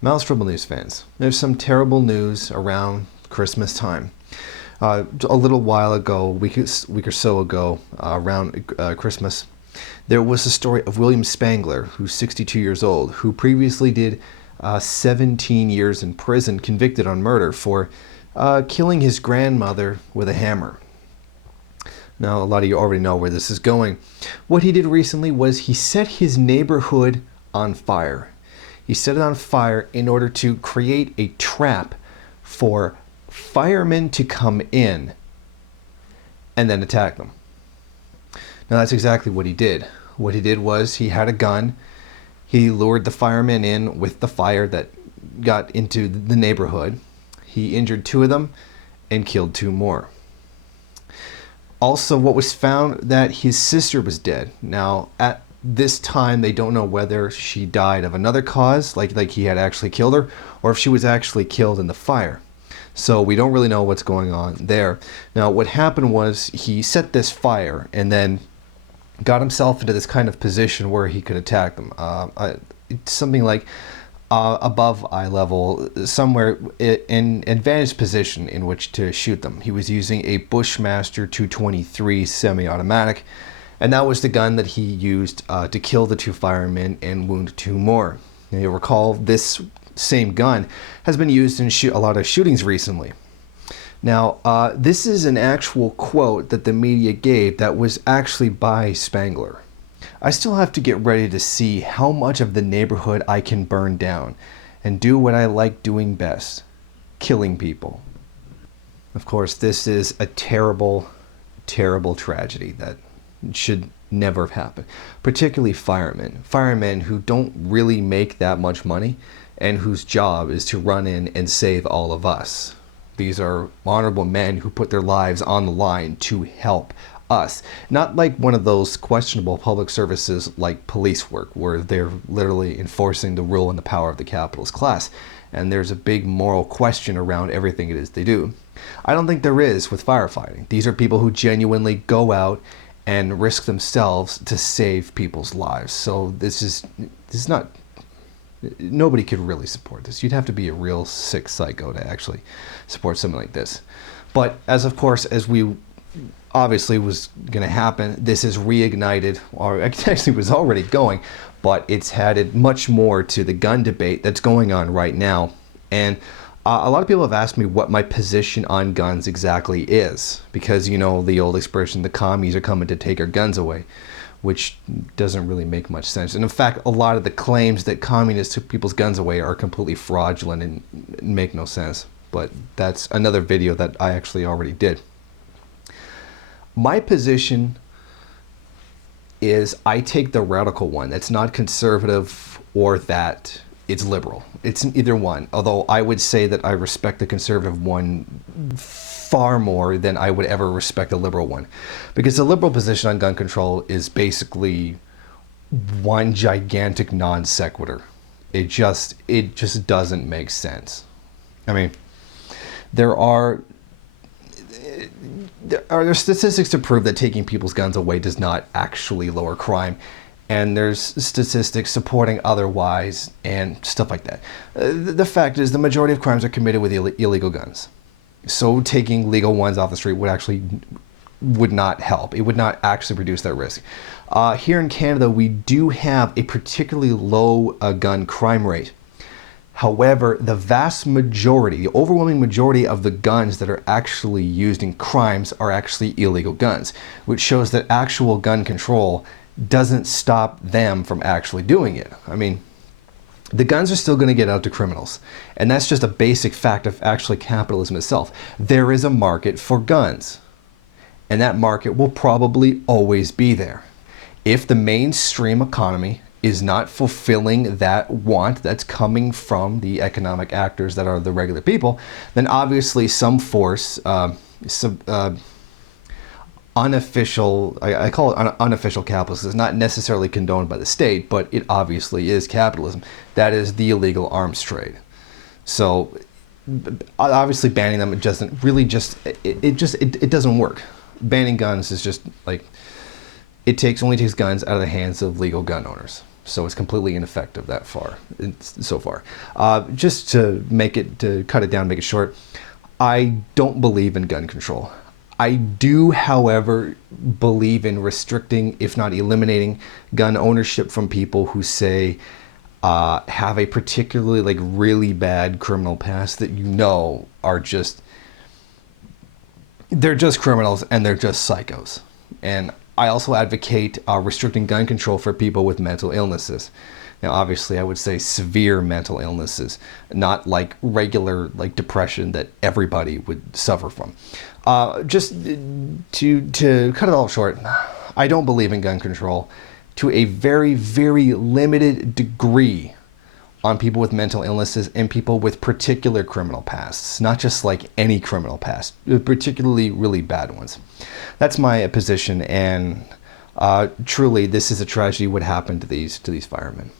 Mouse Trouble News fans, there's some terrible news around Christmas time. A little while ago, week or so ago, around Christmas, there was a story of William Spangler, who's 62 years old, who previously did 17 years in prison, convicted on murder for killing his grandmother with a hammer. Now, a lot of you already know where this is going. What he did recently was he set his neighborhood on fire. He set it on fire in order to create a trap for firemen to come in and then attack them. Now, that's exactly what he did. What he did was he had a gun. He lured the firemen in with the fire that got into the neighborhood. He injured 2 of them and killed 2 more. Also, what was found that his sister was dead. Now, at this time, they don't know whether she died of another cause, like he had actually killed her, or if she was actually killed in the fire. So we don't really know what's going on there. Now, what happened was he set this fire and then got himself into this kind of position where he could attack them. Something like above eye level, somewhere in advantage position in which to shoot them. He was using a Bushmaster 223 semi-automatic, and that was the gun that he used to kill the 2 firemen and wound 2 more. Now, you'll recall this same gun has been used in a lot of shootings recently. Now, this is an actual quote that the media gave that was actually by Spangler. "I still have to get ready to see how much of the neighborhood I can burn down and do what I like doing best, killing people." Of course, this is a terrible, terrible tragedy that should never have happened. Particularly firemen who don't really make that much money and whose job is to run in and save all of us. These are honorable men who put their lives on the line to help us. Not like one of those questionable public services like police work, where they're literally enforcing the rule and the power of the capitalist class. And there's a big moral question around everything it is they do. I don't think there is with firefighting. These are people who genuinely go out and risk themselves to save people's lives. So this is not, nobody could really support this. You'd have to be a real sick psycho to actually support something like this. But as we obviously was going to happen, this is reignited, or actually was already going, but it's added much more to the gun debate that's going on right now. And a lot of people have asked me what my position on guns exactly is, because you know the old expression, the commies are coming to take our guns away, which doesn't really make much sense. And in fact, a lot of the claims that communists took people's guns away are completely fraudulent and make no sense. But that's another video that I actually already did. My position is I take the radical one. That's not conservative or that it's liberal. It's either one. Although I would say that I respect the conservative one far more than I would ever respect the liberal one. Because the liberal position on gun control is basically one gigantic non sequitur. It just doesn't make sense. I mean, there are statistics to prove that taking people's guns away does not actually lower crime, and there's statistics supporting otherwise and stuff like that. The fact is the majority of crimes are committed with illegal guns, so taking legal ones off the street would not help. It would not actually reduce that risk. Here in Canada, we do have a particularly low gun crime rate. However, the vast majority, the overwhelming majority of the guns that are actually used in crimes are actually illegal guns, which shows that actual gun control doesn't stop them from actually doing it. I mean, the guns are still going to get out to criminals, and that's just a basic fact of actually capitalism itself. There is a market for guns, and that market will probably always be there. If the mainstream economy is not fulfilling that want that's coming from the economic actors that are the regular people, then obviously some force, unofficial, I call it unofficial capitalism. It's not necessarily condoned by the state, but it obviously is capitalism. That is the illegal arms trade. So obviously banning them, it doesn't really it doesn't work. Banning guns is just like, it only takes guns out of the hands of legal gun owners. so it's completely ineffective so far. Just to cut it down, make it short, I don't believe in gun control. I do, however, believe in restricting, if not eliminating, gun ownership from people who say have a particularly really bad criminal past that are just, they're just criminals and they're just psychos. And I also advocate restricting gun control for people with mental illnesses. Now, obviously, I would say severe mental illnesses, not like regular depression that everybody would suffer from. Just to cut it all short, I don't believe in gun control to a very, very limited degree on people with mental illnesses and people with particular criminal pasts, not just any criminal past, particularly really bad ones. That's my position, and truly, this is a tragedy what happened to these firemen.